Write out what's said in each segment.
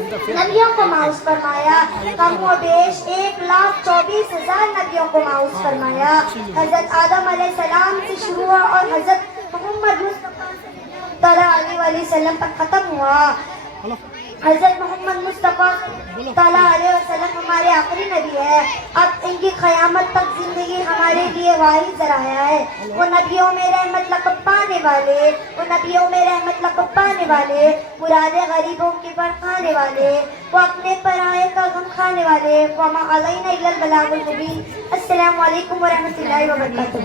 نبیوں کو ماؤس فرمایا. کم و بیش 1,24,000 نبیوں کو ماؤس فرمایا. حضرت آدم علیہ السلام سے شروع ہوا اور حضرت محمد مصطفیٰ صلی اللہ علیہ وسلم پر ختم ہوا. حضرت محمد مصطفیٰ صلی اللہ علیہ وسلم ہمارے آخری نبی ہے. اب ان کی قیامت تک زندگی ہمارے لیے واحد ذرائع ہے. وہ نبیوں میں رحمت لقب پانے والے، وہ نبیوں میں رحمت لقب پانے والے، مرادے غریبوں کے برکھانے والے، وہ اپنے پرائے کا غم کھانے والے. وما علینا الا البلاغ المبین. السلام علیکم ورحمۃ اللہ وبرکاتہ.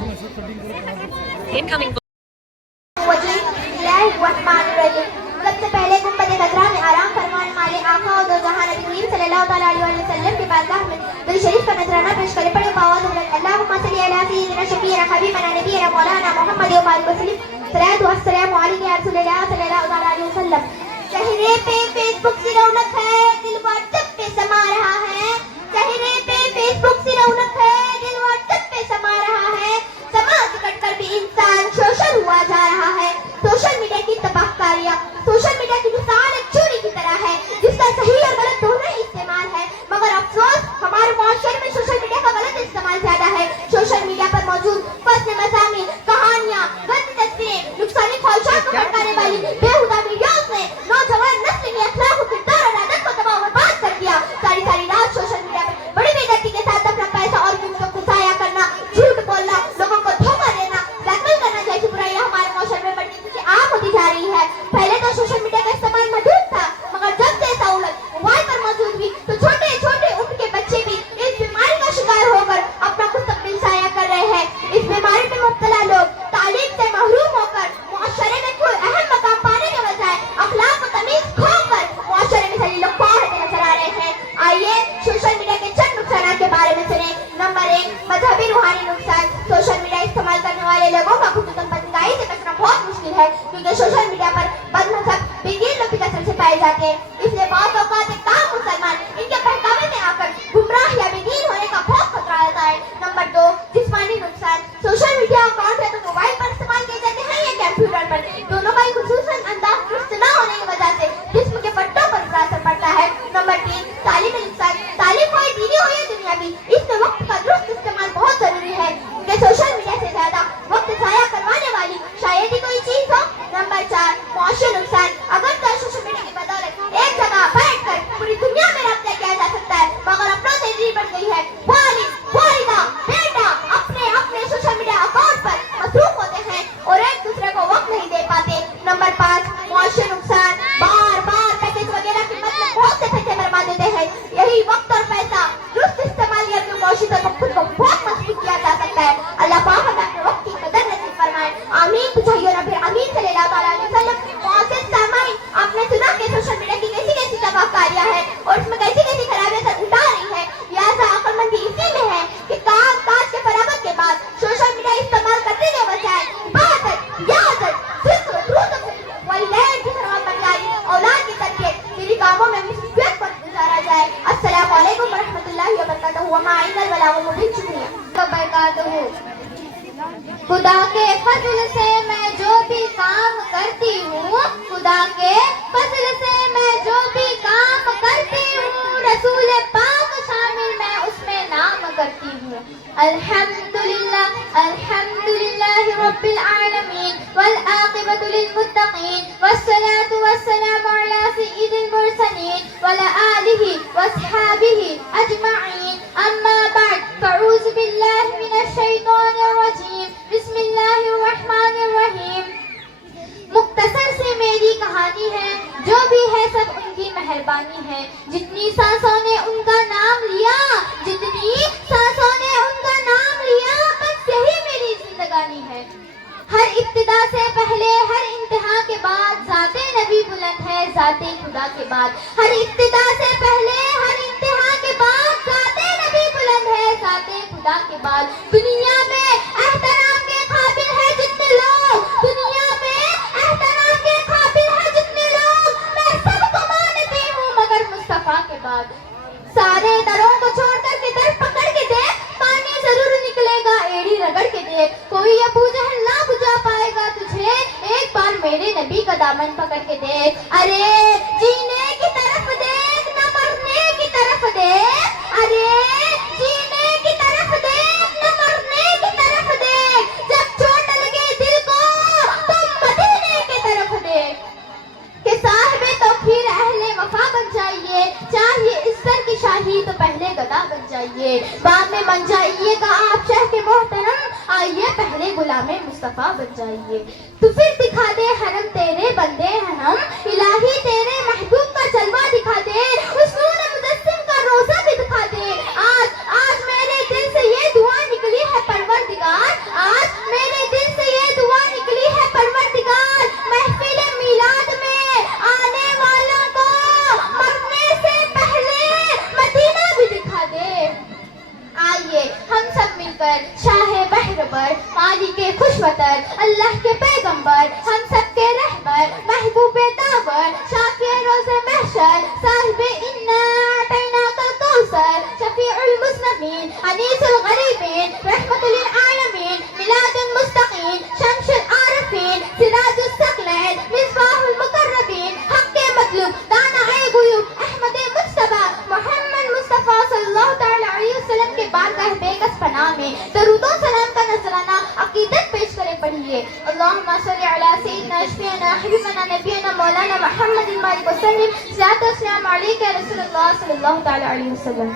سب سے پہلے گنبد خضرا میں آرام فرمانے والے آقا اور دو جہاں نبی کریم صلی اللہ تعالیٰ علیہ وسلم کے بارگاہ میں درود شریف کا نذرانہ پیش کرے. پڑھے باواز حضرت اللہم صلی علی سیدنا شفیعنا حبیبنا نبینا مولانا محمد وآلہ وسلم. صلاۃ والسلام علیک یا رسول اللہ صلی اللہ تعالیٰ علیہ وسلم. چہرے پہ فیس بک سی رونق ہے، دل واٹس ایپ پہ سما رہا ہے. چہرے پہ فیس بک سی رونق ہے، دل واٹس ایپ پہ سما رہا ہے. سماج کٹ کر بھی انسان سوشل ہوا جا رہا ہے. سوشل میڈیا کی تباہ کاریاں سوشل میڈیا کی مثال ایک چوری کی طرح ہے جس کا صحیح اور غلط دونوں ہی استعمال ہے. مگر افسوس ہمارے معاشرے میں سوشل میڈیا کا غلط استعمال زیادہ ہے. سوشل میڈیا پر موجود فضل مضامین، کہانیاں، گندی تصویریں، نقصانی خواہشات کو بھڑکانے والی بےہودہ ویڈیوز نے نوجوان نسل میں اخلاق و کردار اور عادت کو تباہ و برباد کر دیا. ساری رات سوشل میڈیا پر بڑی بے دردی کے ساتھ اپنا پیسہ اور قیمتوں کو ضائع کرنا، جھوٹ بولنا، لوگوں کو دھوکہ دینا، بلیک میل کرنا جیسی برائیاں ہمارے معاشرے میں بڑی تیزی سے عام ہوتی جا رہی ہے. پہلے تو سوشل میڈیا کا استعمال محدود تھا، مگر جب سے سہولت موبائل پر موجود ہوئی تو چھوٹے چھوٹے عمر کے بچے بھی اس بیماری کا شکار ہو کر اپنا مستقبل ضائع کر رہے ہیں. اس بیماری میں مبتلا لوگ تعلیم سے محروم ہو کر معاشرے میں کوئی اہم مقام پانے کے بجائے اخلاق و تمیز کھو کر معاشرے میں ذلیل و خوار ہوتے نظر آ رہے ہیں. آئیے سوشل میڈیا کے چند نقصانات کے بارے میں سنیں. نمبر 1، مذہبی روحانی نقصان. سوشل میڈیا استعمال کرنے والے لوگوں کا خصوصاً بدنگاہی سے بچنا بہت مشکل ہے کیونکہ سوشل میڈیا پر بد مذہب بےدین لوگ کی کثرت سے پائے جاتے ہیں. اس لیے بعض اوقات ایک عام مسلمان ان کے بہکاوے میں آ کر گمراہ یا بےدین ہونے کا بہت خطرہ رہتا ہے. نمبر 2، جسمانی نقصان. سوشل میڈیا اکاؤنٹ ہے تو موبائل پر استعمال کیے جاتے ہیں یا کمپیوٹر پر. دونوں کا ہی خصوصاً انداز درست نہ ہونے کی وجہ سے جسم کے پٹوں پر برا اثر پڑتا ہے. نمبر 3، تعلیمی نقصان. تعلیم کوئی دینی ہو یا دنیاوی، اس میں وقت کا درست استعمال بہت ضروری ہے کیونکہ سوشل میڈیا سے زیادہ وقت ضائع کروانے والی شاید ہی کوئی چیز ہو. نمبر 4، معاشی نقصان. اگر تو سوشل میڈیا کی بدولت ایک جگہ بیٹھ کر پوری دنیا میں رابطہ کیا جا سکتا ہے مگر اپنوں سے دوری بڑھ گئی ہے. والدہ بیٹا اپنے سوشل میڈیا اکاؤنٹ پر مصروف ہوتے ہیں اور ایک دوسرے کو وقت نہیں دے پاتے. نمبر 5، معاشی نقصان. بار پیکج وغیرہ کی مت میں بہت سے پیسے برباد ہوتے ہیں. یہی وقت اور پیسہ درست استعمال یا پھر معاشی طور پر خود کو بہت مضبوط کیا جا سکتا ہے. اللہ پاک ہمیں اپنے وقت کی قدر نصیب فرمائے. آمین. تو چاہیے نبی امین صلی اللہ تعالیٰ علیہ وسلم. معزز سامعین، آپ نے سنا کہ سوشل میڈیا کی کیسی تباہ کاریاں ہیں اور اس میں کیسی خرابیاں سر اٹھا رہی ہے. لہٰذا عقل مندی اسی میں ہے کہ کام کاج کے فراغت کے بعد سوشل میڈیا استعمال کرنے کے بجائے عبادت، ریاضت، ذکر، درود، والدین کی فرمانبرداری، اولاد کی تربیت، میری کاموں میں مصروفیت پر گزارا جائے. السلام علیکم ورحمۃ اللہ وبرکاتہ. وما علینا البلاغ المبین. شکریہ وبرکاتہ. خدا کے فضل سے میں جو بھی کام کرتی ہوں، خدا کے فضل سے میں جو بھی کام کرتی ہوں، رسول پاک شامل میں اس میں نام کرتی ہوں. الحمدللہ رب العالمین والعاقبۃ للمتقین والصلاة والسلام علی سید المرسلین وعلی آلہ واصحابہ اجمعین. اما بعد فاعوذ باللہ من الشیطان الرجیم. بسم اللہ الرحمن الرحیم. مختصر سے میری کہانی ہے، جو بھی ہے سب ان کی مہربانی ہے. جتنی سانسوں نے ان کا نام لیا، جتنی سانسوں نے ان کا نام لیا، بس یہی میری زندگانی ہے. ہر ابتدا سے پہلے، ہر انتہا کے بعد ذات نبی بلند ہے ذات خدا کے بعد. ہر ابتدا سے پہلے، ہر انتہا کے بعد ذات نبی بلند ہے ذات خدا کے بعد. دنیا میں احترام کے قابل ہے جتنے لوگ، دنیا میں احترام کے قابل ہے جتنے لوگ، میں سب کو مانتی ہوں مگر مصطفیٰ کے بعد. سارے دروں کو چھوڑ کر کے در پکڑ کے دیکھ، پانی ضرور نکلے گا ایڑی رگڑ کے دیکھ. کوئی ابو جہل نہ بجھا پائے گا تجھے، ایک بار میرے نبی کا دامن پکڑ کے دیکھ. ارے جینے کی طرف دیکھ، چاہیے. بعد میں بن جائیے گا آپ شہ کے محترم, آئیے پہلے غلام مصطفیٰ بن جائیے. تو پھر دکھا دے حرم تیرے بندے ہیں ہم, الہی تیرے محبوب کا جلوہ دکھا دے, اس نور مجسم کا روزہ بھی دکھا دے. آج میرے دل سے یہ دعا نکلی ہے پروردگار, آج میرے دل سے یہ دعا نکلی ہے پروردگار, محفل میلاد میں آنے والوں کو مرنے سے پہلے مدینہ بھی دکھا دے. آئیے ہم سب مل کر شاہ بہربر, مالک خوش وطن, اللہ کے پیغمبر, ہم سب کے رہبر, محبوب داور, شافع روز محشر, صاحب انا اعطیناک الکوثر, شفیع المذنبین, انیس الغریبین, رحمت للعالمین, میلاد المستقیم, شمس العارفین, سراج الثقلین, مصباح المقربین, حق مطلوب, دانع غیوب, احمد مجتبی, محمد مصطفیٰ صلی اللہ تعالی علیہ وسلم کے بارگاہ بے کس پناہ میں درود و سلام کا نذرانہ عقیدت پیش کرے. پڑھیے اللہم صلی علی سیدنا شفیعنا حبیبنا نبینا مولانا محمد المالک وسلم, صلاۃ و سلام علیک یا رسول اللہ صلی اللہ تعالی علیہ وسلم.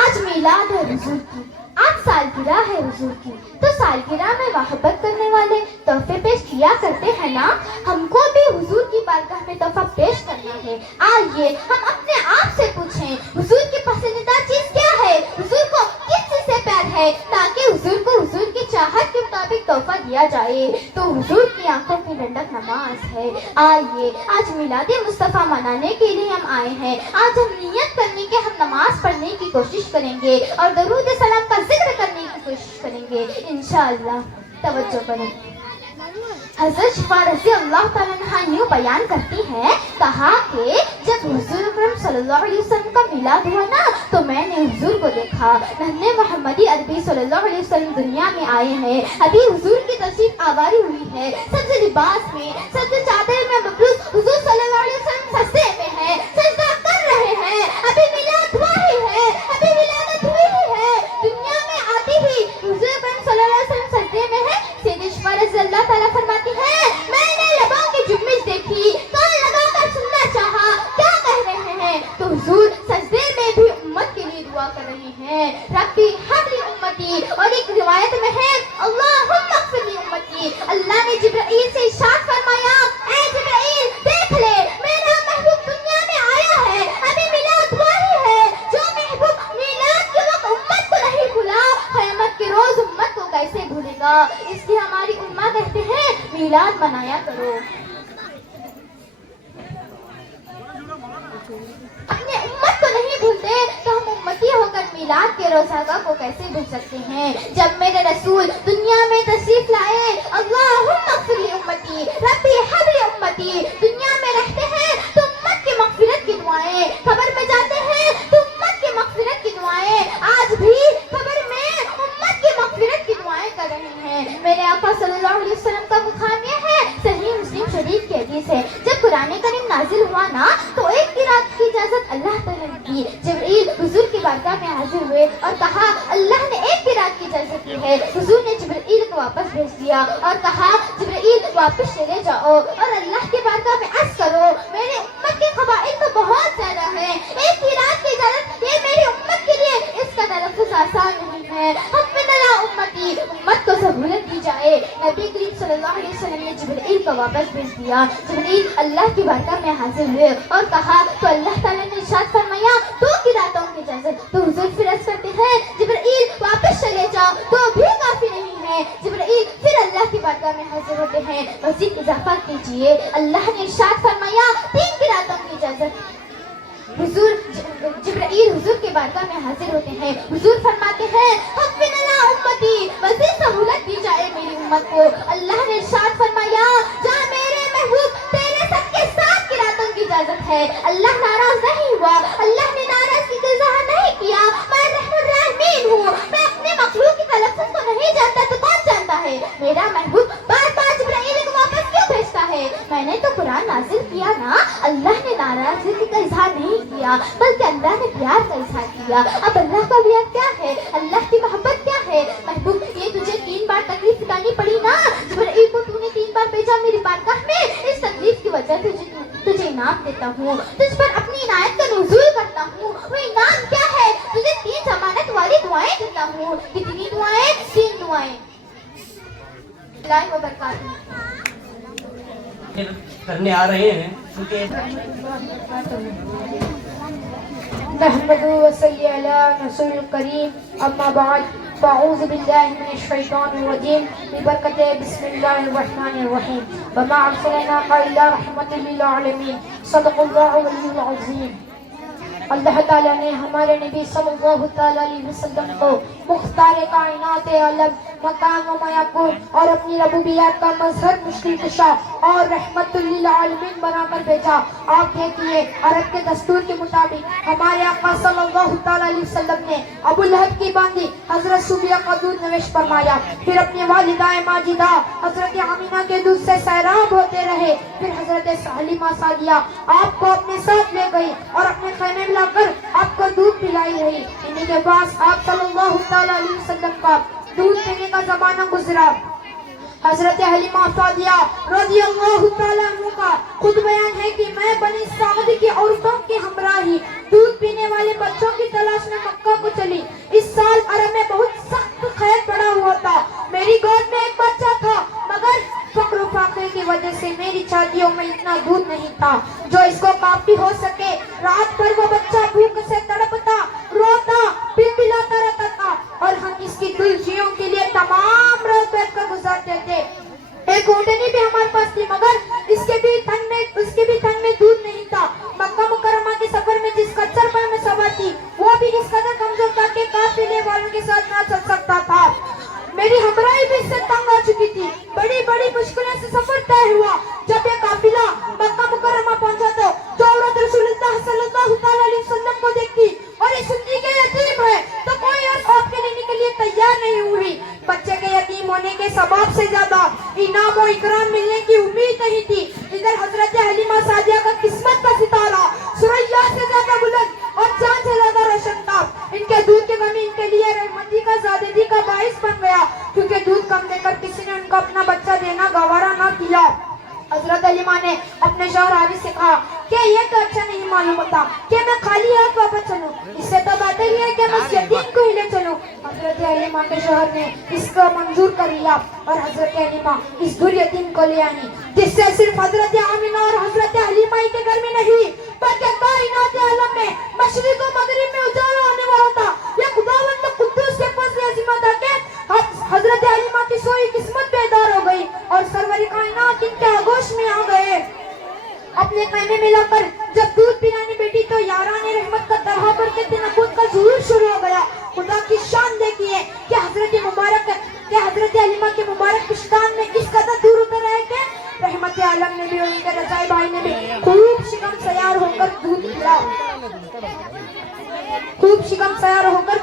آج میلاد ہے حضور کی, آج سالگرہ ہے حضور کی, تو سالگرہ میں محبت کرنے والے تحفے پیش کیا کرتے ہیں نا, ہم کو بھی حضور کی بارگاہ میں تحفہ پیش کرنا ہے. آئیے ہم اپنے آپ سے پوچھیں حضور کی پسندیدہ چیز کیا ہے, حضور کو کس چیز سے پیار ہے, تاکہ حضور کو حضور کی چاہت کے مطابق تحفہ دیا جائے. تو حضور کی آنکھوں کی ٹھنڈک نماز ہے. آئیے آج میلاد مصطفیٰ منانے کے لیے ہم آئے ہیں. آج ہم نیت کرنے کے ہم نماز پڑھنے کی کوشش کریں گے اور درود سلام کا ذکر کرنے کی کوشش کریں گے انشاءاللہ. توجہ کریں. حضرت شفا رضی اللہ تعالیٰ عنہا یوں بیان کرتی ہے, کہا کہ جب حضور اکرم صلی اللہ علیہ وسلم کا میلاد ہوا نا, تو میں نے حضور کو دیکھا. نہنے محمدی عربی صلی اللہ علیہ وسلم دنیا میں آئے ہیں, ابھی حضور کی تشریف آوری ہوئی ہے, سبز لباس میں, سبز چادر میں مبلوس حضور صلی اللہ علیہ وسلم سجدے میں ہے, سجدہ کر رہے ہیں. ابھی میلاد ہوا ہی ہے, ابھی ولادت ہوئی ہی ہے, دنیا میں آتی ہی حضور اکرم صلی اللہ علیہ وسلم سجدے میں ہے. سیدی شفا رضی اللہ تعالیٰ فرماتی ہے, میں نے لبوں کی جمش دیکھی, کان لگا کر سننا چاہا کیا کہہ رہے ہیں, تو حضور سجدے میں بھی امت کے لیے دعا کر رہے ہیں, ربی حب لی امتی. اور ایک روایت میں ہے اللہم اغفر لی امتی. اللہ نے جبرائیل سے ارشاد فرمایا, اے جبرائیل دیکھ لے, میرا محبوب دنیا میں آیا ہے, ابھی میلاد ہوا ہی ہے. جو محبوب میلاد کے وقت امت کو نہیں بھولا, قیامت کے روز امت کو کیسے بھولے گا. اس لیے ہماری امت کہتے ہیں میلاد منایا کرو. اپنے امت کو نہیں بھولتے تو ہم امتی ہو کر میلاد کے روزہ کو کیسے بھول سکتے ہیں. جب میرے رسول دنیا میں تشریف لائے, اللہم اغفر لی امتی, ربی حب لی امتی. دنیا میں رہتے ہیں تو امت کی مغفرت کی دعائیں, قبر میں جاتے ہیں تو امت کی مغفرت کی دعائیں, آج بھی قبر میں امت کی مغفرت کی دعائیں کر رہے ہیں. میرے آقا صلی اللہ علیہ وسلم کا مقام یہ ہے, صحیح مسلم شریف کی حدیث ہے, جب قرآن کریم نازل ہوا نا تو ایک قرات کی اجازت اللہ تعالیٰ نے دی. جبرائیل حضور کی بارگاہ میں حاضر ہوئے اور کہا اللہ نے ایک قرات کی اجازت دی ہے. حضور نے جبرائیل کو واپس بھیج دیا اور کہا جبرائیل واپس چلے جاؤ اور اللہ کی بارگاہ میں عرض کرو, میرے امت کے قبائل تو بہت زیادہ ہیں, ایک قرات کی اجازت یہ میری امت کے لیے اس کا تلفظ آسان نہیں ہے. امتی, امت کو سہولت دی جائے. نبی کریم صلی اللہ علیہ وسلم نے جبرائیل کو واپس بھیج دیا. جبرائیل اللہ کی بارگاہ میں حاضر ہوئے اور کہا تو اللہ تعالیٰ نے ارشاد فرمایا 2 قراتوں کی اجازت. تو حضور پھر عرض کرتے ہیں جبرائیل واپس چلے جاؤ, تو بھی کافی نہیں ہے. جبرائیل پھر اللہ کی بارگاہ میں حاضر ہوتے ہیں, مزید اضافہ کیجیے. اللہ نے ارشاد فرمایا 3 قراتوں کی اجازت. حضور جبرائیل حضور کے بارگاہ میں حاضر ہوتے ہیں. حضور فرماتے ہیں حفظ لنا امتی, مزید سہولت دی جائے میری امت کو. اللہ نے ارشاد فرمایا جا میرے محبوب تیرے سب کے 7 قراتوں کی اجازت ہے. اللہ ناراض نہیں ہوا, اللہ نے ناراضگی کا اظہار نہیں کیا. میں رحم الرحمین ہوں, میں اپنے مخلوق کے تلفظ کو نہیں جانتا تو کون جانتا ہے. میرا محبوب بار بار جبرائیل کو واپس کیوں بھیجتا ہے. میں نے تو قرآن نازل کیا نا, اللہ نے ناراضگی کا اظہار نہیں کیا بلکہ اللہ نے پیار کا اظہار کیا. اب اللہ کا پیار کیا ہے, اللہ کی محبت کیا ہے. محبوب یہ تجھے 3 بار تکلیف اٹھانی پڑی نا, جبرائیل کو تو نے 3 بار بھیجا میری بارگاہ میں, اس تکلیف کی وجہ تجھے انعام دیتا ہوں, تجھ پر اپنی عنایت کا نزول کرتا ہوں. وہ انعام کیا ہے, تجھے 3 ہماری دعائیں دیتا ہوں. کتنی دعائیں؟ 3 دعائیں. اللہ وبرکاتہ. کرنے آ رہے ہیں کیونکہ نحمد و صلی علی رسول الکریم. اما بعد فاعوذ باللہ من الشیطان الرجیم ببرکت بسم اللہ الرحمن الرحیم. وما ارسلناک الا رحمۃ للعالمین. صدق اللہ العلی العظیم. اللہ تعالیٰ نے ہمارے نبی صلی اللہ تعالیٰ علیہ وسلم کو مختار کائنات عالم مکان و میکون اور اپنی ربوبیت کا مظہر مشکل کشا اور رحمت للعالمین بنا کر بھیجا. آپ دیکھیے عرب کے دستور کے مطابق ہمارے آقا صلی اللہ تعالیٰ علیہ وسلم نے ابو لہب کی باندھی حضرت صوفیہ کا دودھ نوش فرمایا. پھر اپنی والدہ ماجدہ حضرت آمینہ کے دودھ سے سیراب ہوتے رہے. پھر حضرت حلیمہ سعدیہ آپ کو اپنے ساتھ لے گئی اور اپنے خیمے لا کر آپ کو دودھ پلائی رہی. انہی کے پاس آپ صلی اللہ تعالیٰ علیہ وسلم کا دودھ پینے کا زمانہ گزرا. حضرت حلیمہ سعدیہ رضی اللہ تعالیٰ عنہ کا خود بیان ہے کہ میں بنی سعد کی عورتوں کی ہمراہی دودھ پینے والے بچوں کی تلاش میں مکہ کو چلی. اس سال عرب میں بہت سخت خیر پڑا ہوا تھا. میری گود میں ایک بچہ تھا مگر فقر و فاقے کی وجہ سے میری چھاتیوں میں اتنا دودھ نہیں تھا جو اس کو کافی ہو سکے. رات بھر وہ بچہ بھوک سے تڑپتا روتا پلاتا رہتا تھا اور ہم اس کی دلجیوں کے لیے تمام رات بیٹھ کر گزارتے تھے. ایک اونٹنی بھی ہمارے پاس تھی مگر اس کے بھی تن میں دودھ نہیں تھا. مکہ مکرمہ کے سفر میں جس کچر پر میں سوار تھی وہ بھی اس قدر کمزور تھا کہ قافلے والوں کے ساتھ نہ چل سکتا تھا. میری ہمراہی بھی اس سے تنگ آ چکی تھی. بڑی بڑی مشکلیں سے سفر طے ہوا. جب یہ قافلہ مکہ مکرمہ پہنچا تو جو عورت رسول اللہ صلی اللہ تعالیٰ علیہ وسلم کو دیکھتی اور یہ سنتی کہ یتیم ہے تو کوئی اور آپ کے لینے کے لیے تیار نہیں ہوئی. بچے کے یتیم ہونے کے سبب سے زیادہ انعام و اکرام ملنے کی امید نہیں تھی. ادھر حضرت حلیمہ سعدیہ کا قسمت کا ستارہ سریا سے زیادہ بلند اور چاند سے زیادہ روشن تھا. ان کے دودھ کی کمی ان کے لیے رحمتی کا زیادتی کا باعث بن گیا کیونکہ دودھ کم دے کر کسی نے ان کو اپنا بچہ دینا گوارا نہ کیا. حضرت حلیمہ نے اپنے شوہر حارث سے کہا کہ یہ تو اچھا نہیں معلوم ہوتا کہ میں خالی ہاتھ واپس چلوں. اس سے تو بہتر ہی ہے کہ میں اس یتیم کو ہی لے چلوں. حضرت حلیمہ کے شوہر نے اس کو منظور کر لیا اور حضرت حلیمہ اس دور یتیم کو لے آئی جس سے صرف حضرت آمینہ اور حضرت حلیمہ ہی کے گھر میں نہیں بلکہ کائنات عالم میں مشرق و مغرب میں اجالا ہونے والا تھا. یہ خداوند قدوس کے فضل عظیم تھا کہ حضرت حلیمہ کی سوئی قسمت بیدار ہو گئی اور سرور کائنات ان کے آغوش میں آ گئے. اپنے خیمے میں لا کر جب دودھ پلانے بیٹھی تو یاران رحمت کا طرح پر کے تنقد کا ظہور شروع ہو گیا. خدا کی شان دیکھیے کہ حضرت حلیمہ کے مبارک پشتان میں اس قدر دور اتر رہے کہ رحمت عالم نے بھی اور ان کے رضائی بھائی نے بھی خوب شکم سیار ہو کر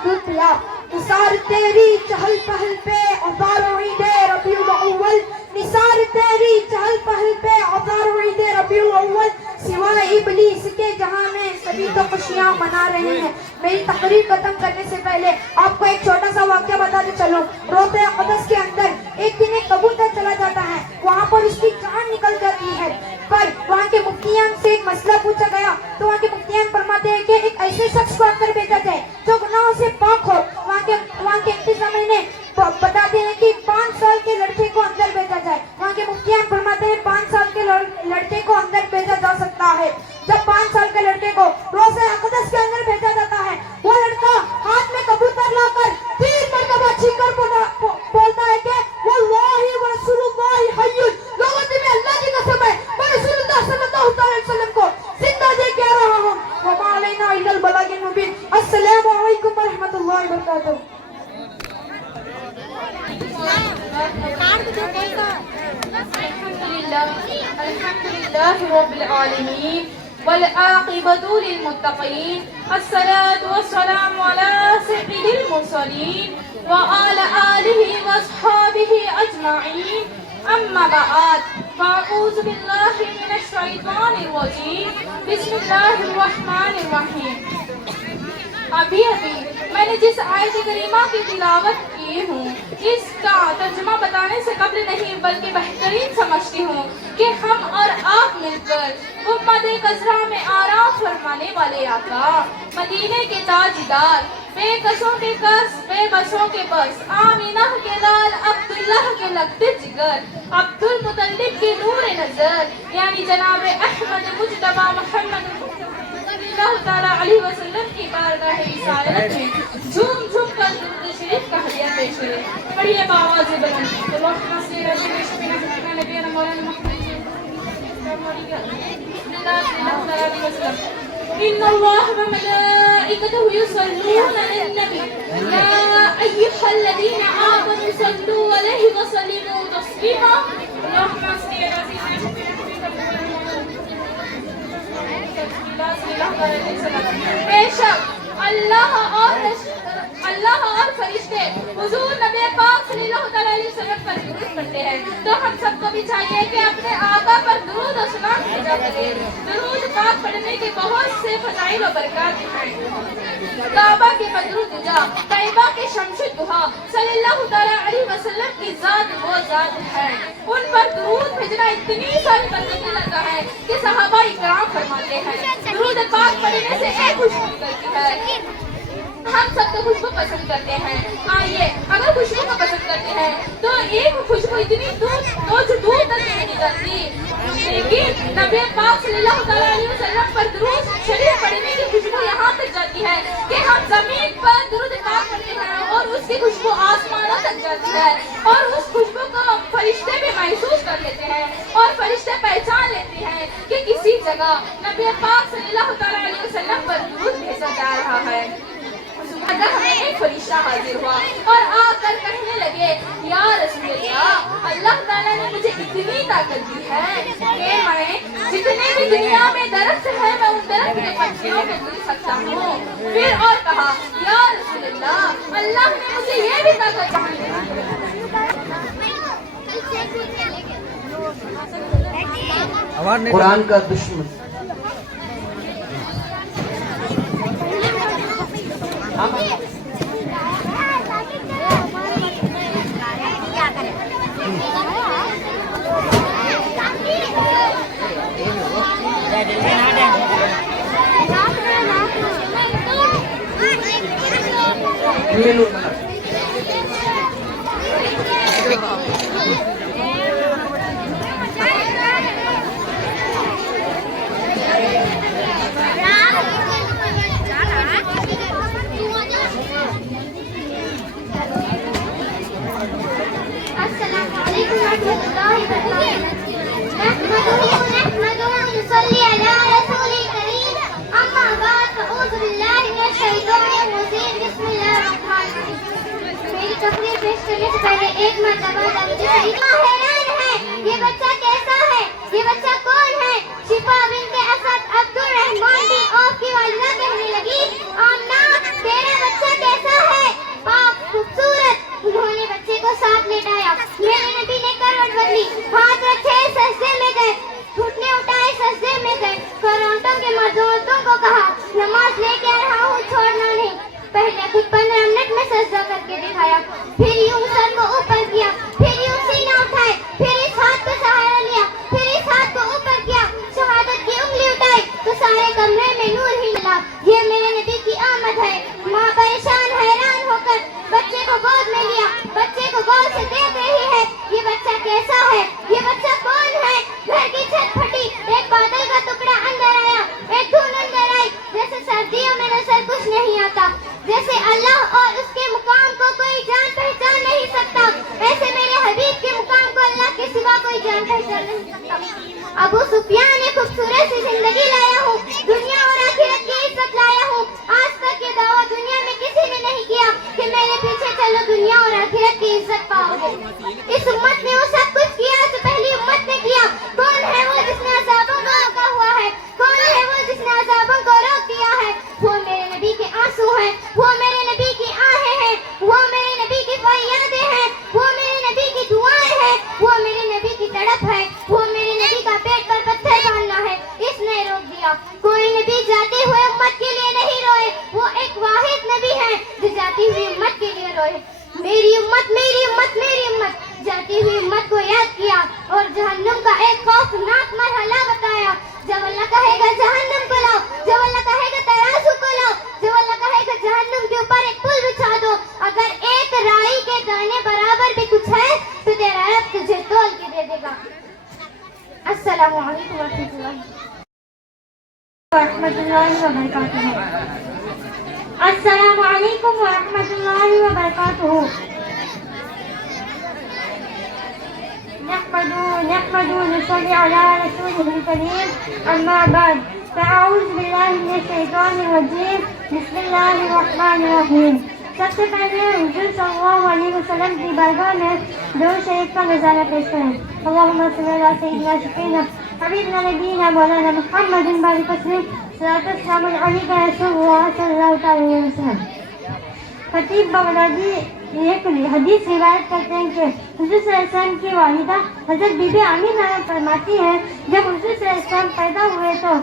دودھ پیا. نثار تیری چہل پہل پہ عذار عید ربیع الاول. نثار تیری چہل پہل پہ عذار عید ربیع الاول. سوائے ابلیس کے جہاں میں سبھی تو خوشیاں منا رہے ہیں. میری تقریر ختم کرنے سے پہلے آپ کو ایک چھوٹا سا واقعہ بتاتے چلو. روضہ اقدس کے اندر ایک دن ایک کبوتر چلا جاتا ہے. وہاں پر اس کی جان نکل جاتی ہے پر وہاں کے مفتیان سے ایک مسئلہ پوچھا گیا تو وہاں کے مفتیان فرماتے ہیں کہ ایک ایسے شخص کو اندر بھیجا جائے جو گناہوں سے پاک ہو. وہاں کے انتظامیہ نے بتاتے ہیں کہ 5 سال کے لڑکے کو اندر بھیجا جائے. وہاں کے مفتیان فرماتے ہیں 5 سال کے لڑکے کو اندر بھیجا جا سکتا ہے. جب 5 سال کے لڑکے کو روضہ اقدس کے اندر بھیجا جاتا ہے وہ لڑکا ہاتھ میں کبوتر لا کر 3 مرتبہ چھین کر بولتا ہے کہ واللہ ورسول اللہ حی. لوگوں سے میں اللہ کی قسم ہے میں رسول اللہ صلی اللہ علیہ وسلم کو زندہ دے کے آ رہا ہوں. وما علینا الا البلاغ المبین. السلام علیکم ورحمۃ اللہ وبرکاتہ. الحمد لله رب العالمين والعاقبة للمتقين. الصلاة والسلام على سيد المرسلين وعلى آله وأصحابه أجمعين. أما بعد فأعوذ بالله من الشيطان الرجيم. بسم الله الرحمن الرحيم. ابھی میں میں جس آیت کریمہ کی تلاوت کی ہوں اس کا ترجمہ بتانے سے قبل نہیں بلکہ بہترین سمجھتی ہوں کہ ہم اور آپ مل کر امت کسریٰ میں آرام فرمانے والے آقا، مدینے کے تاجدار، بے کسوں کے کس، بے بسوں کے بس، آمینہ کے لال، عبداللہ کے لگتے جگر، عبد المطلب کے نور نظر، یعنی جناب احمد مجتبی محمد صلی اللہ تعالیٰ علیہ وسلم کی بارگاہ رسالت میں جھوم جھوم کر درود شریف کا ہدیہ پیش کرے. پڑھیے بآواز بلند. اللہم صل علی سیدنا نبینا مولانا محمد إن الله وملائكته يصلون على النبي يا أيها الذين آمنوا صلوا عليه وسلموا تسليما اللهم صل على سيدنا بے شک اللہ اور فرشتے حضور نبی پاک صلی اللہ علیہ وسلم پر درود پڑھتے ہیں، تو ہم سب کو بھی چاہیے کہ اپنے آقا پر درود و سلام بھیجا کریں. درود پاک پڑھنے کے بہت سے فضائل و برکات ہیں. کعبہ کے بدر دجا، طیبہ کے شمس الضحیٰ صلی اللہ تعالیٰ علیہ وسلم کی ذات وہ ذات ہے، ان پر درود بھیجنا اتنی ساری برکتیں لاتا ہے کہ صحابہ اکرام فرماتے ہیں درود پاک پڑھنے سے ایک خوشبو نکلتی ہے. ہم سب تو خوشبو پسند کرتے ہیں. آئیے اگر خوشبو کو پسند کرتے ہیں تو ایک خوشبو اتنی دور تک نہیں نکلتی، لیکن نبی پاک صلی اللہ تعالیٰ علیہ وسلم پر درود شریف پڑھنے کی خوشبو یہاں تک جاتی ہے کہ ہم زمین پر درود پاک پڑھتے ہیں اور اس کی خوشبو آسمانوں تک جاتی ہے، اور اس خوشبو کو فرشتے بھی محسوس کر لیتے ہیں اور فرشتے پہچان لیتے ہیں کہ کسی جگہ نبی پاک صلی اللہ تعالیٰ علیہ وسلم پر درود بھیجا جا رہا ہے. ہمیں ایک فرشتہ حاضر ہوا اور آ کر کہنے لگے یا رسول اللہ، اللہ تعالیٰ نے مجھے اتنی طاقت دی ہے کہ میں جتنے بھی دنیا میں درخت ہے میں ان درخت کے پتیوں کو گن سکتا ہوں. پھر اور کہا یا رسول اللہ، اللہ نے مجھے یہ بھی طاقت دی. قرآن کا دشمن تقریر پیش کرنے سے پہلے ایک مرتبہ حیران ہے یہ بچہ کیسا ہے، یہ بچہ کون ہے. شفا بنت اسد عبد الرحمان کی آپ کی والدہ کہنے لگی آمنہ تیرا بچہ کیسا ہے، پاک خوبصورت. انہوں نے بچے کو ساتھ لٹایا، میرے نبی نے کروٹ بدلی، ہاتھ رکھے سجدے میں گئے، گھٹنے اٹھائے سجدے میں گئے. کرونٹوں کے مردوں کو کہا نماز لے کے آ رہا ہوں چھوڑنا نہیں. پہلے خود 15 منٹ میں سجدہ کر کے دکھایا، پھر یوں سر کو اوپر کیا، پھر یوں سینہ اٹھائے، پھر اس ہاتھ کو سہارا لیا، پھر اس ہاتھ کو اوپر کیا. شہادت کی وبرکاتہ. السلام علیکم ورحمۃ اللہ وبرکاتہ. نحمد ونصلي على رسوله الكريم أما بعد فأعوذ بالله من الشيطان الرجيم بسم الله الرحمن الرحيم. سب سے پہلے حضور صلی اللہ علیہ وسلم کی بارگاہ میں درود شریف کا نظارہ پیش کریں. اللہم صلی علی سیدنا شفیعنا حبیبنا نبینا مولانا محمد بارک وسلم صلاۃ والسلام علیک رسول اللہ صلی اللہ علیہ وسلم. خطیب بغدادی ایک حدیث روایت کرتے ہیں کہ حضور صلی اللہ علیہ وسلم کی والدہ حضرت بی بی آمینہ فرماتی ہے جب حضور صلی اللہ علیہ وسلم پیدا ہوئے تو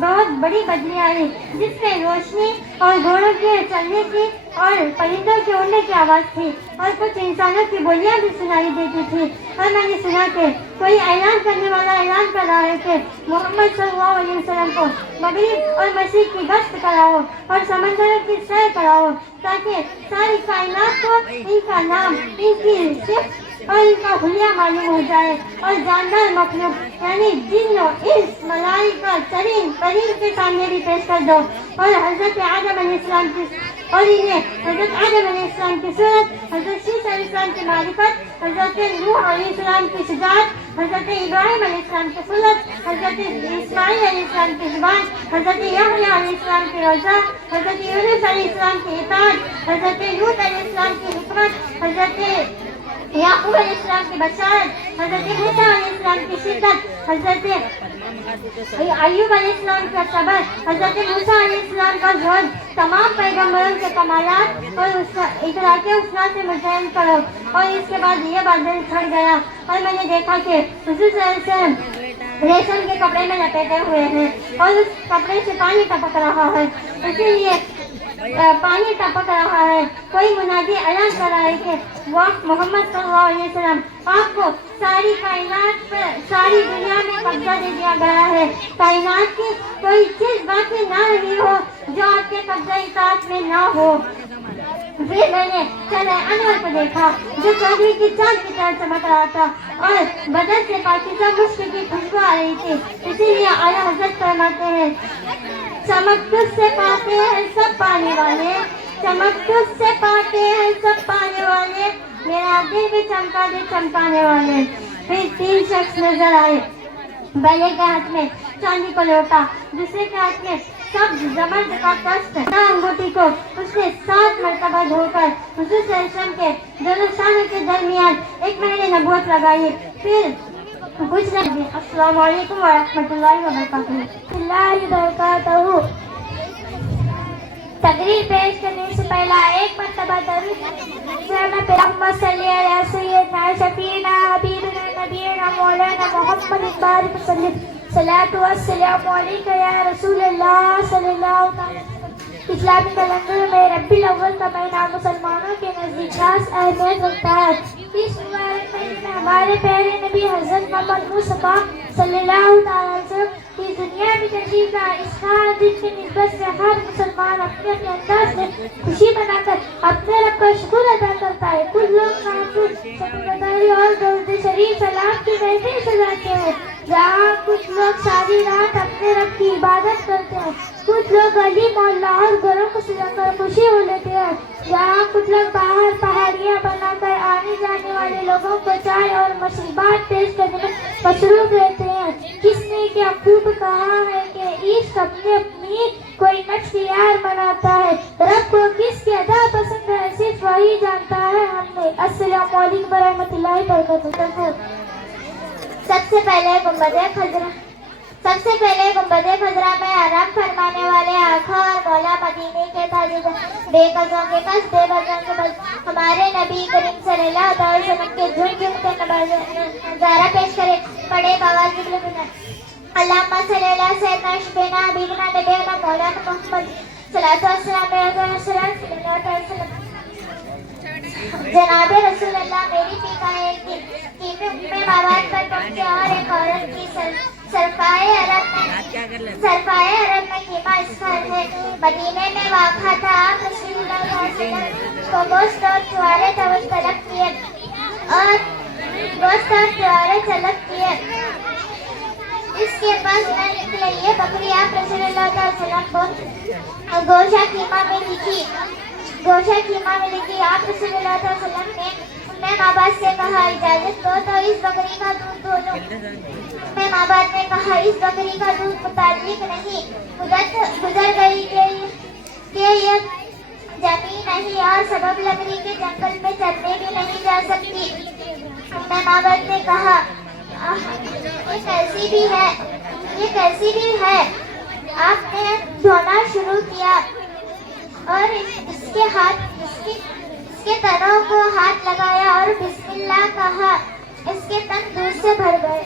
بہت بڑی بدلی آئی جس میں روشنی اور گھوڑوں کے چلنے کی اور پرندوں کے اڑنے کی آواز تھی اور کچھ انسانوں کی بولیاں بھی سنائی دیتی تھی. اور میں نے سنا کہ کوئی اعلان کرنے والا اعلان کر رہا ہے کہ محمد صلی اللہ علیہ وسلم کو مغرب اور مشرق کی گشت کراؤ اور سمندروں کی سیر کراؤ تاکہ ساری کائنات کو ان کا نام، ان کی صفت اور ان کا حلیہ معلوم ہو جائے اور جاندار مخلوق یعنی جن و انس ملائکہ چرین پرند کے سامنے بھی پیش کر دو. اور حضرت آدم علیہ السلام کی اور انہیں حضرت آدم علیہ السلام کی صورت، حضرت عیسیٰ علیہ السلام کی معرفت، حضرت نوح علیہ السلام کی شجاعت، حضرت ابراہیم علیہ السلام کی خلت، حضرت اسماعیل علیہ السلام کی زبان، حضرت یحییٰ علیہ السلام کی روزہ، حضرت یونس علیہ السلام کی اطاعت، حضرت لوط علیہ السلام کی حکمت، حضرت یعقوب علیہ السلام کی بشارت، حضرت موسیٰ علیہ السلام کی شدت، حضرت ایوب علیہ السلام کا صبر، حضرت موسیٰ علیہ السلام کا زہد، تمام پیغمبروں کے کمالات اور ادراک حسنیٰ سے متعین کرو. اور اس کے بعد یہ بادل چھڑ گیا اور میں نے دیکھا کہ حضور صلی اللہ علیہ وسلم ریشم کے کپڑے میں لپیٹے ہوئے ہیں اور اس کپڑے سے پانی ٹپک رہا ہے. اسی لیے پانی ٹپک رہا ہے. کوئی منادی اعلان کر رہا ہے کہ واہ محمد صلی اللہ علیہ وسلم آپ کو ساری کائنات پر، ساری دنیا میں قبضہ دے دیا گیا ہے. کائنات کی کوئی چیز باقی نہ رہی ہو جو آپ کے قبضہ اطاعت میں نہ ہو. پھر میں نے چلے انور کو دیکھا جو چودھری کی چاند کی طرح چمک رہا تھا اور بدن سے پاکیزہ مشک کی خوشبو آ رہی تھی. اسی لیے اعلیٰ حضرت فرماتے ہیں چمک تجھ سے پاتے ہیں سب پانے والے، چمک تجھ سے پاتے ہیں سب پانے والے، میرا دل بھی چمکا دے چمکانے والے. پھر 3 شخص نظر آئے. پہلے کے ہاتھ میں چاندی کو لوٹا، دوسرے کے ہاتھ میں سبز زمرد کا کشت. انگوٹھی کو اس نے 7 مرتبہ دھو کر حضور صلی اللہ علیہ وسلم کے دونوں شانوں کے درمیان ایک مہر نبوت لگائی. پھر کچھ نہیں. السلام علیکم ورحمۃ اللہ وبرکاتہ. تقریر پیش کرنے سے پہلا ایک مرتبہ درود محمد صلی اللہ علیہ سیدنا شفیعنا حبیبنا نبینا مولانا محمد بارک وسلم صلاۃ والسلام علیکہ یا رسول اللہ صلی اللہ علیہ وسلم. اسلامی کیلنڈر میں ربیع الاول کا مہینہ مسلمانوں کے نزدیک خاص اہمیت رکھتا ہے. اس مبارک مہینے میں ہمارے پیارے نبی حضرت محمد مصطفیٰ صلی اللہ علیہ وسلم کی دنیا میں تشریف کا اس خاص دن کی نسبت سے ہر مسلمان اپنے اپنے انداز میں خوشی منا کر اپنے رب کا شکر ادا کرتا ہے. کچھ لوگ شکرداری اور درود شریف سلام کی محفل سجاتے ہیں جہاں کچھ لوگ ساری رات اپنے رب کی عبادت کرتے ہیں. کچھ لوگ گلی محلہ اور گھروں کو سجا کر خوشی ہو لیتے ہیں جہاں کچھ لوگ باہر پہاڑیاں بنا کر آنے جانے والے لوگوں کو چائے اور مشروبات پیش کرنے میں مصروف رہتے ہیں. کس نے کیا خوب کہا ہے کہ عشق اپنی اپنی کوئی نقش یار بناتا ہے. رب کو کس کی ادا پسند ہے صرف وہی جانتا ہے. ہم نے السلام علیکم ورحمۃ اللہ وبرکاتہ. سب سے پہلے گنبد خضرا میں آرام فرمانے والے آقا اور مولا مدینے کے تاجدار بے قصوں کے قص بے بزوں کے بز ہمارے نبی کریم صلی اللہ علیہ وسلم کے جھن جھن کے نظارہ پیش کرے. پڑے بواز اللہم صلی اللہ سیدنا شفیعنا حبیبنا نبینا مولانا محمد صلاۃ والسلام علیہ وسلم. جناب رسول اللہ میری فیقہ ہے کہ میں مواد پر پہنچے اور ایک عورت کی سرفائے عرب میں خیمہ اسفل ہے. مدینے میں واقع تھا. آپ رسول اللہ صلی اللہ علیہ وسلم کو گوشت اور چوارے طلب کیے اور اس کے پاس نہ نکلے. یہ بکری آپ رسول اللہ صلی اللہ علیہ وسلم کو گوشہ کیما میں لکھی. آپ رسول اللہ صلی اللہ علیہ وسلم نے ماں باپ سے کہا اجازت دو تو اس بکری کا دودھ دھو لوں. ماں باپ نے کہا اس بکری کا دودھ متعلق نہیں, گزر گئی کہ یہ زمین نہیں اور سبب لکڑی کے جنگل میں چلنے بھی نہیں جا سکتی. ماں باپ نے کہا یہ کیسی بھی ہے. آپ نے دھونا شروع کیا اور اس کے تنوں کو ہاتھ لگایا اور بسم اللہ کہا. اس کے تن دودھ سے بھر گئے.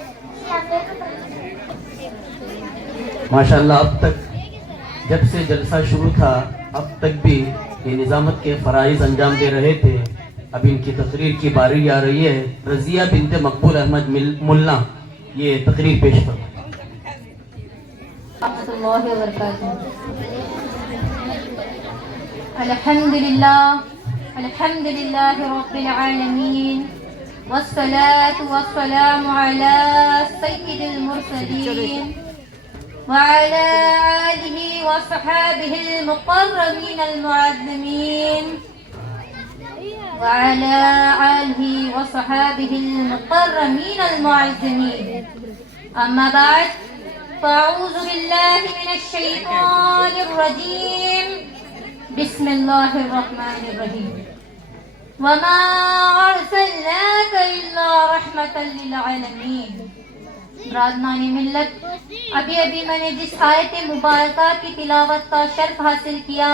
ماشاءاللہ اب تک جب سے جلسہ شروع تھا اب تک بھی یہ نظامت کے فرائض انجام دے رہے تھے. اب ان کی تقریر کی باری آ رہی ہے. رضیہ بنت مقبول احمد ملا یہ تقریر پیش کر. رحمۃ اللہ وبرکاتہ. الحمد للہ رب العالمین والصلاة والسلام على سید المرسلین وعلى آلہ وصحابہ المقربین المعظمین اما بعد فاعوذ باللہ من الشیطان الرجیم. بسم اللہ الرحمن الرحیم. وما ارسلناک الا رحمۃ للعالمین. برادران ملت، ابھی میں نے جس آیت مبارکہ کی تلاوت کا شرف حاصل کیا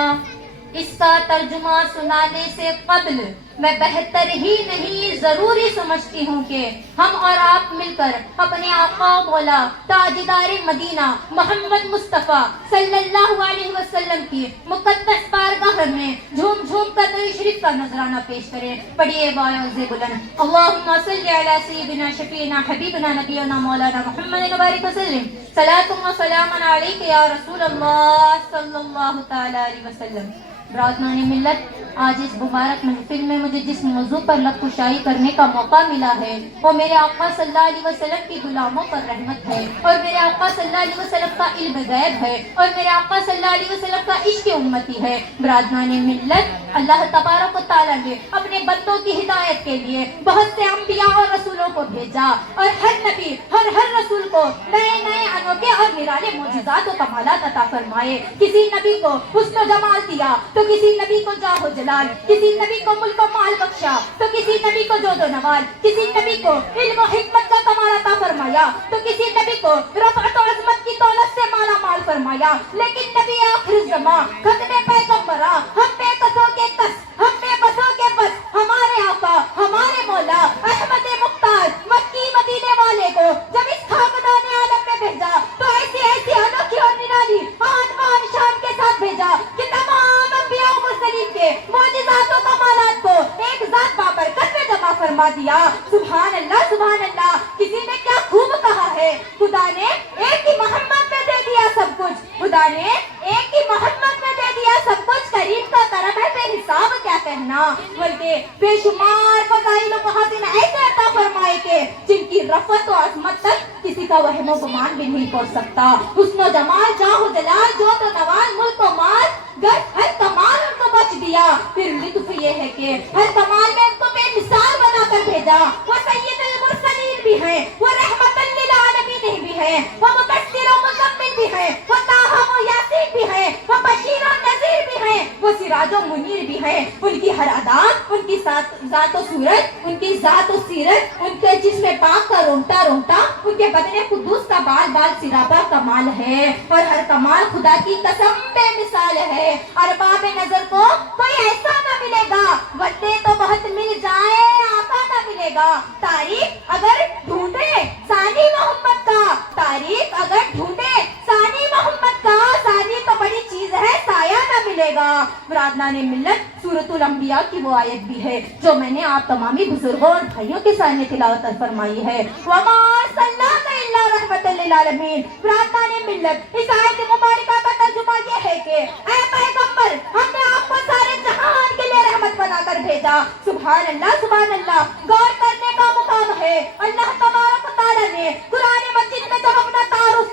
اس کا ترجمہ سنانے سے قبل میں بہتر ہی نہیں ضروری سمجھتی ہوں کہ ہم اور آپ مل کر اپنے آقا و مولا تاجدار مدینہ محمد مصطفیٰ صلی اللہ علیہ وسلم کی مقدس بارگاہ میں جھوم جھوم کر نبی شریف کا نذرانہ پیش کریں. پڑھیے باعث بلند اللہم صلی علی سیدنا شفیعنا حبیبنا نبینا مولانا محمد مبارک وسلم. صلاۃ و سلام علیک یا رسول اللہ صلی اللہ تعالی علیہ وسلم. برادران ملت، آج اس مبارک محفل میں مجھے جس موضوع پر لب کشائی کرنے کا موقع ملا ہے وہ میرے آقا صلی اللہ علیہ وسلم کی غلاموں پر رحمت ہے اور میرے آقا صلی اللہ علیہ وسلم کا علم غیب ہے اور میرے آقا صلی اللہ علیہ وسلم کا عشق امتی ہے. برادران ملت، اللہ تبارک و تعالیٰ نے اپنے بندوں کی ہدایت کے لیے بہت سے انبیاء اور رسولوں کو بھیجا اور ہر نبی ہر رسول کو نئے نئے انوکھے اور نرالے معجزات و کمالات عطا فرمائے. کسی نبی کو حسن و جمال دیا تو کسی نبی کو جاہ و جلال، کسی نبی کو ملک و مال بخشا تو کسی نبی کو جود و نوال، کسی نبی کو علم و حکمت کا کمال عطا فرمایا تو کسی نبی کو رفعت و عظمت کی دولت سے مالا مال فرمایا. لیکن نبی آخر زمان ختم پیغمبراں ہم بے کسوں کے کس، ہم بے بسوں کے بس، ہمارے آقا ہمارے مولا احمد مختار مکی مدینے والے کو جب اس خاکدان عالم میں بھیجا تو ایسی انوکھی اور نرالی آن مان شان کے ساتھ بھیجا کہ تمام انبیاء و مرسلین کے معجزات و کمالات کو ایک ذات بابرکت میں جمع فرما دیا. سبحان اللہ سبحان اللہ. کسی نے کیا خوب کہا ہے، خدا نے ایک ہی محمد میں دے دیا سب کچھ. خدا نے ایک ہی محمد میں دے دیا سب کچھ. کریم کا کرم ہے بے حساب کیا کہنا، بلکہ بے شمار فضائل و محاسن ایسے عطا فرمائے کہ جن کی رفعت و عظمت تک کسی کا وہم و گمان بھی نہیں پہنچ سکتا. حسن و جمال، جاہ و جلال، جود و نوال، ملک و مال، ہر کمال ان کو بخش دیا. پھر لطف یہ ہے کہ ہر کمال میں ان کو بے مثال بنا کر بھیجا. وہ سید المرسلین بھی ہیں، وہ رحمت للعالمین بھی ہیں، وہ مبشر و مزمل بھی ہیں، وہ طٰہٰ و یاسین بھی ہیں، وہ بشیر و نذیر بھی ہیں، وہ سراج و منیر بھی ہیں. ان کی ہر ادا، ان کی ذات و صورت، ان کی ذات و سیرت، ان کے جسم پاک کا رونگٹا ان کے بدن قدوس کا بال سرابہ کمال ہے. اور ہر کمال خدا کی قسم بے مثال ہے. ارباب نظر کو کوئی ایسا نہ ملے گا، وڈے تو بہت مل جائے آقا نہ ملے گا. تاریخ اگر ڈھونڈے ثانی محمد کا، تاریخ اگر ڈھونڈے ثانی محمد کا، ثانی تو بڑی چیز ہے سایہ نہ ملے گا. برادران ملت، سورۃ الانبیاء کی وہ آیت بھی ہے جو میں نے آپ تمامی بزرگوں اور بھائیوں کے سامنے تلاوت فرمائی ہے. وما ارسلناک الا رحمۃ للعالمین. برادران ملت، اس آیت مبارکہ کا ترجمہ یہ ہے کہ اے پیغمبر، ہم نے آپ کو سارے جہان کے لیے رحمت بنا کر بھیجا. سبحان اللہ سبحان اللہ. غور کرنے کا مقام ہے اللہ تبارک و تعالیٰ نے قرآن مجید میں جب اپنا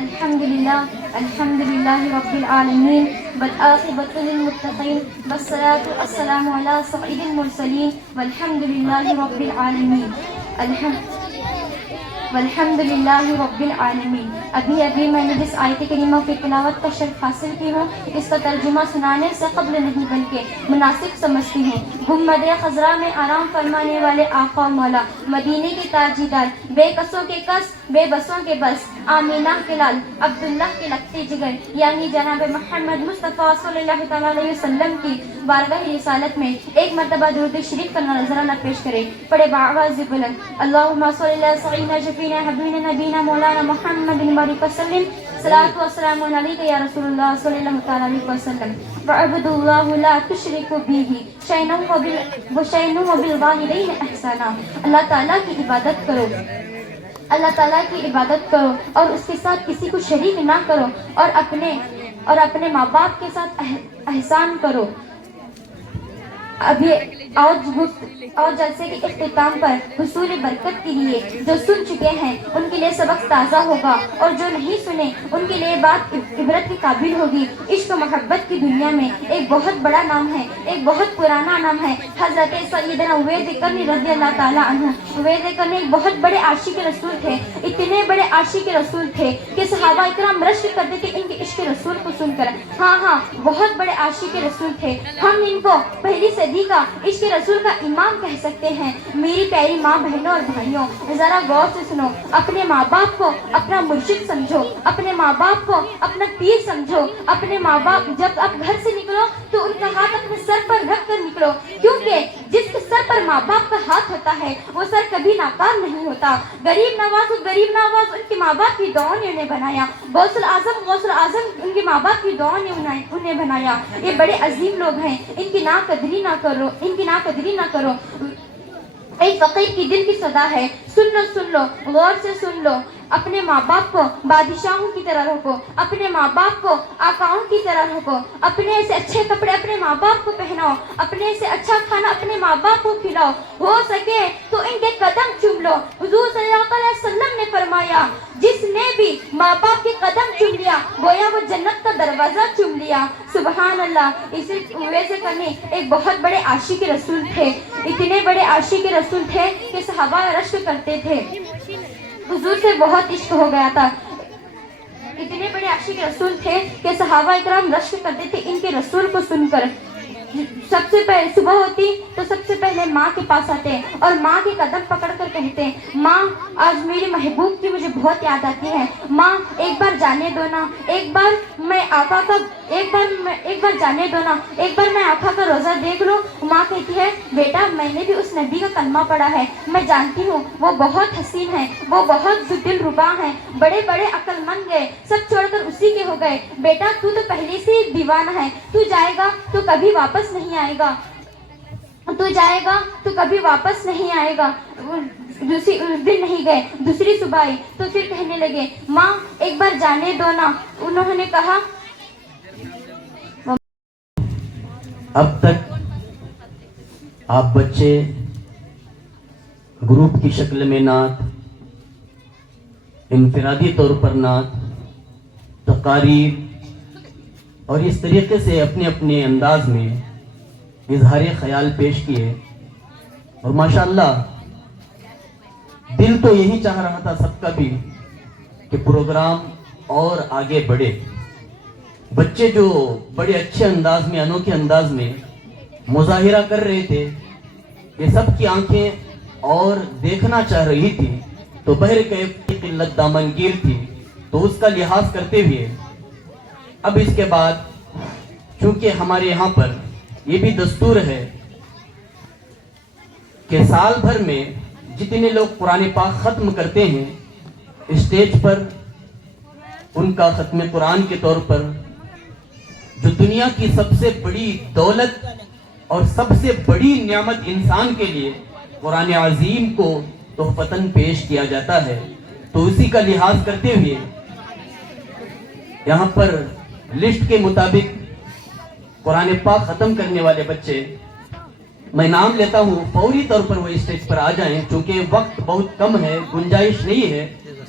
الحمد لله رب العالمين والعاقبة للمتقين والصلاة والسلام على سيد المرسلين والحمد لله رب العالمين والحمد لله رب العالمین. ابھی میں نے جس آیت کریمہ کی تلاوت کا شرف حاصل کی ہوں اس کا ترجمہ سنانے سے قبل نہیں بلکہ مناسب سمجھتی ہوں. گنبد خضرا میں آرام فرمانے والے آقا مولا، مدینے کے تاجدار، بے کسوں کے کس، بے بسوں کے بس، آمینہ کے لال، عبداللہ کے لگتے جگر، یعنی جناب محمد مصطفیٰ صلی اللہ تعالیٰ علیہ وسلم کی بارگاہ رسالت میں ایک مرتبہ درود شریف کا نذرانہ پیش کرے. پڑھے بآواز بلند اللہم صلی اللہ سیدنا شفیعنا حبیبنا نبینا مولانا محمد مبارک وسلم صلاۃ و سلام علیک یا رسول اللہ صلی اللہ تعالیٰ علیہ وسلم. وعبدوا اللہ لا تشرکوا به شیئا وبالوالدین احسانا. اللہ تعالیٰ کی عبادت کرو، اللہ تعالیٰ کی عبادت کرو اور اس کے ساتھ کسی کو شریک نہ کرو، اور اپنے ماں باپ کے ساتھ احسان کرو. ابھی اور جلسے کے اختتام پر حصول برکت کے لیے جو سن چکے ہیں ان کے لیے سبق تازہ ہوگا، اور جو نہیں سنے ان کے لیے بات عبرت کے قابل ہوگی. عشق و محبت کی دنیا میں ایک بہت بڑا نام ہے، ایک بہت پرانا نام ہے. حضرت سیدنا اویس قرنی رضی اللہ تعالیٰ عنہ، اویس قرنی ایک بہت بڑے عاشق رسول تھے. اتنے بڑے عاشق رسول تھے کہ صحابہ اکرام رشک کرتے تھے ان کے عشق رسول کو سن کر. ہاں بہت بڑے عاشق رسول تھے. ہم ان کو پہلی صدی کا عشق رسول کا امام کہہ سکتے ہیں. میری پیاری ماں بہنوں اور بھائیوں، ذرا غور سے سنو. اپنے ماں باپ کو اپنا مرشد سمجھو، اپنے ماں باپ کو اپنا پیر سمجھو. اپنے ماں باپ جب آپ گھر سے نکلو تو ان کا ہاتھ اپنے سر پر رکھ کر نکلو، کیونکہ جس کے سر پر ماں باپ کا ہاتھ ہوتا ہے وہ سر کبھی ناکام نہیں ہوتا. غریب نواز ان کے ماں باپ کی دعاؤں نے انہیں بنایا. غوث العظم ان کے ماں باپ کی دعاؤں نے انہیں بنایا. یہ بڑے عظیم لوگ ہیں، ان کی ناقدری نہ کرو. ایک فقیر کی دل کی صدا ہے، سن لو غور سے سن لو. اپنے ماں باپ کو بادشاہوں کی طرح رکھو، اپنے ماں باپ کو آقاؤں کی طرح رکھو. اپنے سے اچھے کپڑے اپنے ماں باپ کو پہناؤ، اپنے سے اچھا کھانا اپنے ماں باپ کو کھلاؤ. ہو سکے تو ان کے قدم چوم لو. حضور صلی اللہ علیہ وسلم نے فرمایا جس نے بھی ماں باپ کے قدم چوم لیا گویا وہ جنت کا دروازہ چوم لیا. سبحان اللہ. اسی اویس قرنی ایک بہت بڑے عاشق رسول تھے. اتنے بڑے عاشق رسول تھے کہ صحابہ رشک کرتے تھے. حضور سے بہت عشق ہو گیا تھا. اتنے بڑے عاشق رسول تھے کہ صحابہ اکرام رشک کرتے تھے ان کے رسول کو سن کر. سب سے پہلے صبح ہوتی تو سب سے پہلے ماں کے پاس آتے اور ماں کے قدم پکڑ کر کہتے ماں آج میرے محبوب کی مجھے بہت یاد آتی ہے. ماں ایک بار جانے دو نا، ایک بار میں آقا کا روزہ دیکھ لوں. ماں کہتی ہے بیٹا میں نے بھی اس نبی کا کلمہ پڑھا ہے، میں جانتی ہوں وہ بہت حسین ہے، وہ بہت دل ربا ہے. بڑے بڑے عقل مند گئے، سب چھوڑ کر اسی کے ہو گئے. بیٹا تو پہلے سے ہی دیوانہ ہے، تو جائے گا تو کبھی واپس نہیں آئے گا، کبھی واپس نہیں آئے گا. دوسری دن نہیں گئے، دوسری صبح آئی تو پھر کہنے لگے ماں ایک بار جانے دو نا. انہوں نے کہا اب تک آپ بچے گروپ کی شکل میں نعت، انفرادی طور پر نعت، تقاریر اور اس طریقے سے اپنے اپنے انداز میں اظہار خیال پیش کیے. اور ماشاءاللہ دل تو یہی چاہ رہا تھا سب کا بھی کہ پروگرام اور آگے بڑھے. بچے جو بڑے اچھے انداز میں، انوکھے انداز میں مظاہرہ کر رہے تھے، یہ سب کی آنکھیں اور دیکھنا چاہ رہی تھی. تو بہر کیف کی قلت دامنگیر تھی، تو اس کا لحاظ کرتے ہوئے اب اس کے بعد چونکہ ہمارے یہاں پر یہ بھی دستور ہے کہ سال بھر میں جتنے لوگ قرآن پاک ختم کرتے ہیں اسٹیج پر ان کا ختم قرآن کے طور پر جو دنیا کی سب سے بڑی دولت اور سب سے بڑی نعمت انسان کے لیے قرآن عظیم کو تحفتاً پیش کیا جاتا ہے. تو اسی کا لحاظ کرتے ہوئے یہاں پر لسٹ کے مطابق قرآن پاک ختم کرنے والے بچے میں نام لیتا ہوں، فوری طور پر وہ اسٹیج پر آ جائیں. چونکہ وقت بہت کم ہے، گنجائش نہیں ہے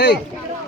1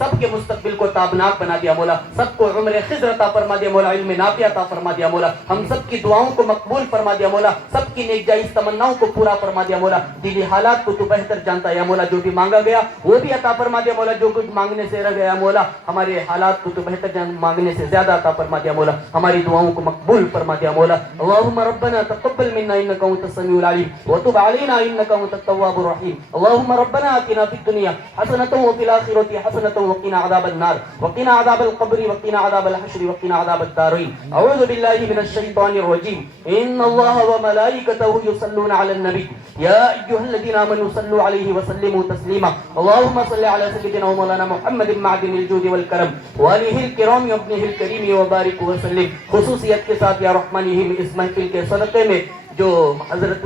سب کے مستقبل کو تابناک بنا دیا مولا, سب کو عمر خضر عطا فرما دیا مولا, علم نافع عطا فرما دیا مولا, ہم سب کی دعاؤں کو مقبول فرما دیا مولا, سب کی نیک جائز تمناؤں کو پورا فرما دیا مولا. دلی حالات کو تو بہتر جانتا ہے یا مولا, جو بھی مانگا گیا وہ بھی عطا فرما دیا مولا, جو کچھ مانگنے سے رہ گیا مولا ہمارے حالات کو تو بہتر مانگنے سے زیادہ عطا فرما دیا مولا, ہماری دعاؤں کو مقبول فرما دیا مولا. اللهم ربنا تقبل منا انك انت السميع العليم وتب علينا انك انت التواب الرحيم. اللهم ربنا آتنا في الدنيا حسنة وفي الآخرة حسنة وقنا عذاب النار وقنا عذاب القبر وقنا عذاب الحشر وقنا عذاب الدارين. أعوذ بالله من الشيطان الرجيم. إن الله وملائكته يصلون على النبي يا أيها الذين آمنوا صلوا عليه وسلموا تسليما. اللهم صل على سيدنا ومولانا محمد معدن الجود والكرم وآله الكرام وابنه الكريم وبارك وسلم. خصوصیت کے ساتھ یا رحمانہم اس محفل کے صدقے میں جو حضرت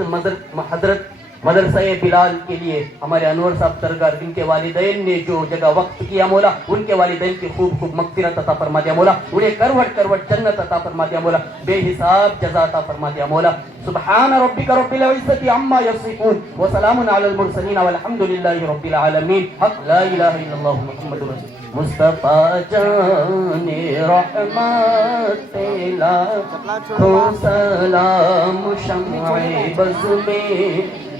مدرسہ بلال کے لیے ہمارے انور صاحب سرکار ان کے والدین نے جو جگہ وقف کیا مولا, ان کے والدین کی خوب خوب مغفرت عطا فرما دیا مولا, انہیں کروٹ کروٹ جنت عطا فرما دیا مولا, بے حساب جزا عطا فرما دیا مولا. سبحان ربک رب العزة عما یصفون وسلام علی المرسلین والحمد للہ رب العالمین. حق لا الہ الا اللہ محمد رسول اللہ. مصطفیٰ جان رحمت لاکھوں سلام, شمع بز میں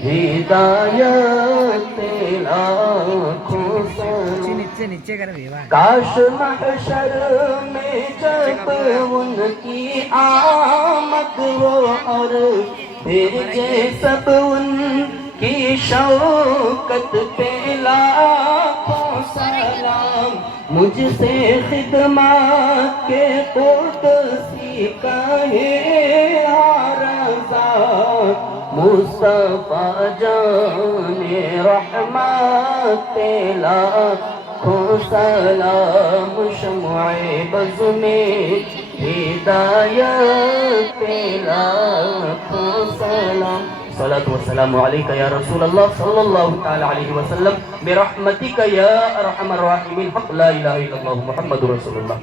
ہدایت لاکھوں سلام. کاش محشر میں جب ان کی آمد ہو اور بھیجے سب ان کی شوکت پہ لاکھوں سلام. مجھ سے خدمات کے قدسی کہے رضا, مصطفیٰ جان رحمت لاکھوں سلام, شمع بز میں ہدایت لاکھوں سلام. صلاة والسلام عليك يا رسول الله صلى الله تعالى عليه وسلم برحمتك يا أرحم الراحمين. حق لا إله إلا الله محمد رسول الله.